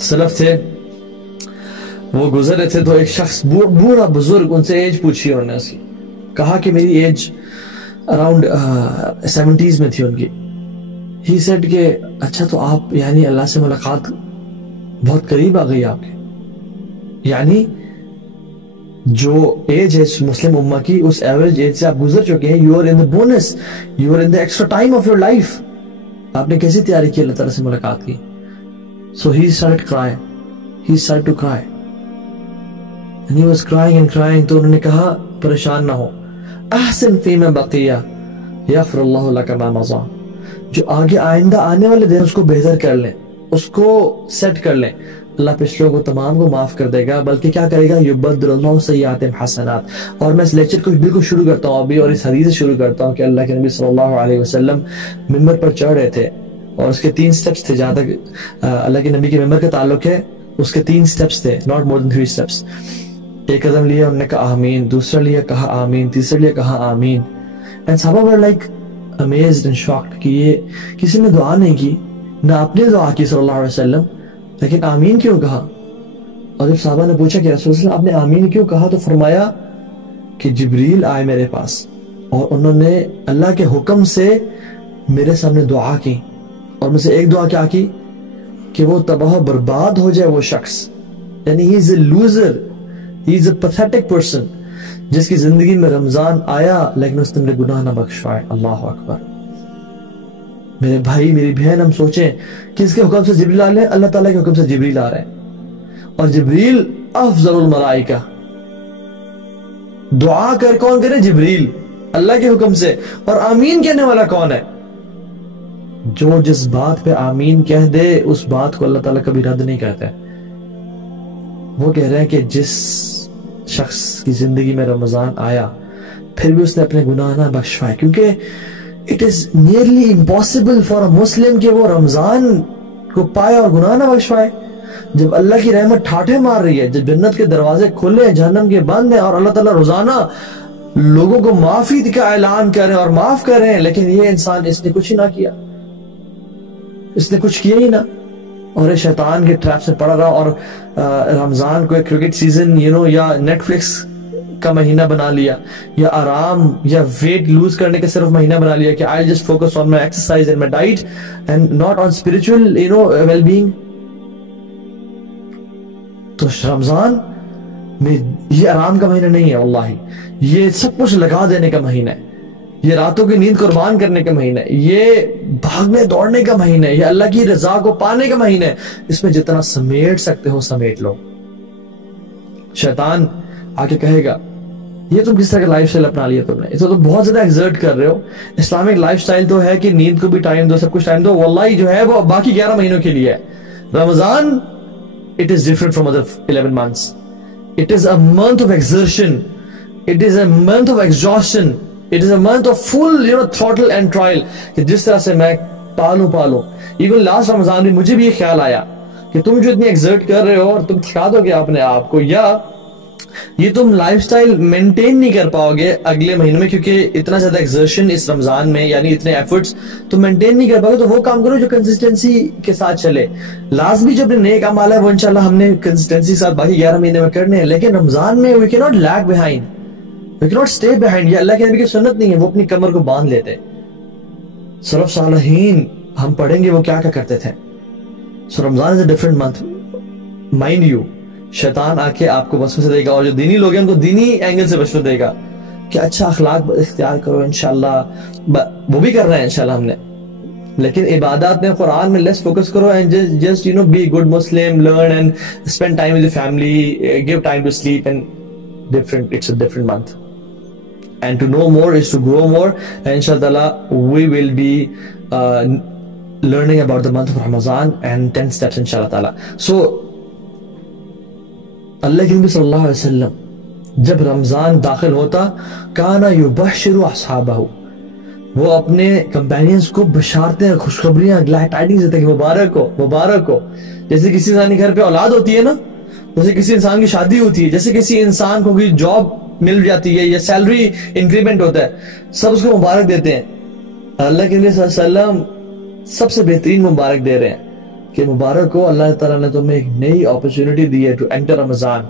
سلف تھے وہ گزر رہے تھے تو ایک شخص بوڑھا بزرگ ان سے ایج پوچھی انہوں نے اس کی کہا کہ میری ایج اراؤنڈ 70s میں تھی ان کی ہی سیڈ کہ اچھا تو آپ یعنی اللہ سے ملاقات بہت قریب آ گئی آپ کے یعنی جو ایج ہے مسلم امہ کی اس ایوریج ایج سے آپ گزر چکے ہیں you are in the bonus you are in the extra time of your life آپ نے کیسی تیاری کی اللہ تعالیٰ سے ملاقات کی so he started crying he started to cry and he was crying and crying تو انہوں نے کہا پریشان نہ ہو احسن فیما بقیہ یغفر اللہ لک ما مضی جو آگے آئندہ آنے والے دن اس کو بہتر کر لیں اس کو سیٹ کر لیں اللہ پچھلوں کو تمام کو معاف کر دے گا بلکہ کیا کرے گا یبدل اللہ سیئاتہم حسنات اور میں اس لیکچر کو بالکل شروع کرتا ہوں ابھی اور اس حدیث سے شروع کرتا ہوں کہ اللہ کے نبی صلی اللہ علیہ وسلم ممبر پر چڑھ رہے تھے اور اس کے 3 سٹیپس تھے جہاں تک اللہ کے نبی کے ممبر کا تعلق ہے اس کے 3 سٹیپس تھے not more than 3 سٹیپس ایک قدم لیا انہوں نے کہا آمین دوسرا لیا کہا آمین تیسرا لیا کہا آمین and صحابہ were like amazed and shocked کہ یہ کسی نے دعا نہیں کی نہ اپنے دعا کی صلی اللہ علیہ وسلم لیکن آمین کیوں کہا اور جب صحابہ نے پوچھا کہ رسول اللہ آپ نے آمین کیوں کہا تو فرمایا کہ جبریل آئے میرے پاس اور انہوں نے اللہ کے حکم سے میرے سامنے دعا کی اور مجھ سے ایک دعا کیا کی کہ وہ تباہ و برباد ہو جائے وہ شخص یعنی he is a loser he is a pathetic person جس کی زندگی میں رمضان آیا لیکن اس نے میرے گناہ نہ بخشوائے اللہ اکبر میرے بھائی میری بہن ہم سوچیں کہ اس کے حکم سے جبریل آ رہے ہیں اللہ تعالیٰ کے حکم سے جبریل آ رہے ہیں اور جبریل افضل الملائکہ دعا کر کون کرے جبریل اللہ کے حکم سے اور آمین کہنے والا کون ہے جو جس بات پہ آمین کہہ دے اس بات کو اللہ تعالیٰ کبھی رد نہیں کرتے وہ کہہ رہے ہیں کہ جس شخص کی زندگی میں رمضان آیا پھر بھی اس نے اپنے گناہ نہ بخشوائے کیونکہ it is nearly impossible for a Muslim کہ وہ رمضان کو پائے اور گناہ نہ بخشوائے جب اللہ کی رحمت ٹھاٹھے مار رہی ہے جب جنت کے دروازے کھلے ہیں جہنم کے بند ہیں اور اللہ تعالیٰ روزانہ لوگوں کو معافی کا اعلان کر رہے ہیں اور معاف کر رہے ہیں لیکن یہ انسان اس نے کچھ ہی نہ کیا اس نے کچھ کیا ہی نہ اور یہ شیطان کے ٹریپ سے پڑا رہا اور رمضان کو ایک کرکٹ سیزن یا نیٹ فلکس کا مہینہ بنا لیا یا آرام یا ویٹ لوز کرنے کا صرف مہینہ بنا لیا کہ I'll just focus on my exercise and my diet and not on spiritual well-being تو رمضان میں یہ آرام کا مہینہ نہیں ہے واللہ یہ سب کچھ لگا دینے کا مہینہ ہے یہ راتوں کی نیند قربان کرنے کا مہینہ ہے یہ بھاگنے دوڑنے کا مہینہ ہے یہ اللہ کی رضا کو پانے کا مہینہ ہے اس میں جتنا سمیٹ سکتے ہو سمیٹ لو شیطان آکے کہے گا یہ تم کس طرح کا لائف سٹائل اپنا لیا تم نے یہ تو تم بہت زیادہ ایگزرٹ کر رہے ہو اسلامک لائف سٹائل تو ہے کہ نیند کو بھی ٹائم دو سب کچھ ٹائم دو واللہ جو ہے وہ باقی 11 مہینوں کے لیے ہے رمضان it is different from other 11 months it is a month of exertion it is a month of exhaustion it is a month of full throttle and trial کہ جس طرح سے میں پالوں even last رمضان میں مجھے بھی یہ خیال آیا کہ تم جو اتنی ایگزرٹ کر رہے ہو اور تم تھکا دو گے اپنے آپ کو یا یہ تم لائف سٹائل مینٹین نہیں کر پاؤ گے اگلے مہینے میں کیونکہ اتنا زیادہ ایگزرشن اس رمضان میں یعنی اتنے ایفرٹس تم مینٹین نہیں کر پاؤ گے تو وہ کام کرو جو کنسسٹنسی کے ساتھ چلے لازمی جو اپنے نیک اعمال ہے وہ انشاءاللہ ہم نے کنسسٹنسی کے ساتھ باقی 11 مہینے میں کرنے ہیں لیکن رمضان میں we cannot lag behind we cannot stay behind یہ اللہ کے نبی کی سنت نہیں ہے وہ اپنی کمر کو باندھ لیتے سلف صالحین ہم پڑھیں گے وہ کیا کرتے تھے سو رمضان is a different month mind you شیطان آ کے آپ کو وسوسہ دے گا اور جو دینی لوگ ہیں ان کو دینی اینگل سے وسوسہ دے گا کہ اچھا اخلاق اختیار کرو انشاءاللہ وہ بھی کر رہے ہیں انشاءاللہ ہم نے لیکن عبادات میں قرآن میں لیس فوکس کرو and just be a good Muslim learn and spend time with your family give time to sleep and it's a different month and to know more is to grow more and inshallah we will be learning about the month of Ramadan and 10 steps inshallah ta'ala so اللہ کے نبی صلی اللہ علیہ وسلم جب رمضان داخل ہوتا کانا یبشر اصحابہ وہ اپنے کمپینینز کو بشارتیں خوشخبریاں گلیڈ ٹائڈنگز دیتے کہ مبارک ہو جیسے کسی انسان کے گھر پہ اولاد ہوتی ہے نا جیسے کسی انسان کی شادی ہوتی ہے جیسے کسی انسان کو کوئی جاب مل جاتی ہے یا سیلری انکریمنٹ ہوتا ہے سب اس کو مبارک دیتے ہیں اللہ کے نبی صلی اللہ علیہ وسلم سب سے بہترین مبارک دے رہے ہیں کہ مبارک ہو, اللہ تعالیٰ نے تمہیں ایک نئی اپرچونٹی دی ہے ٹو انٹر رمضان.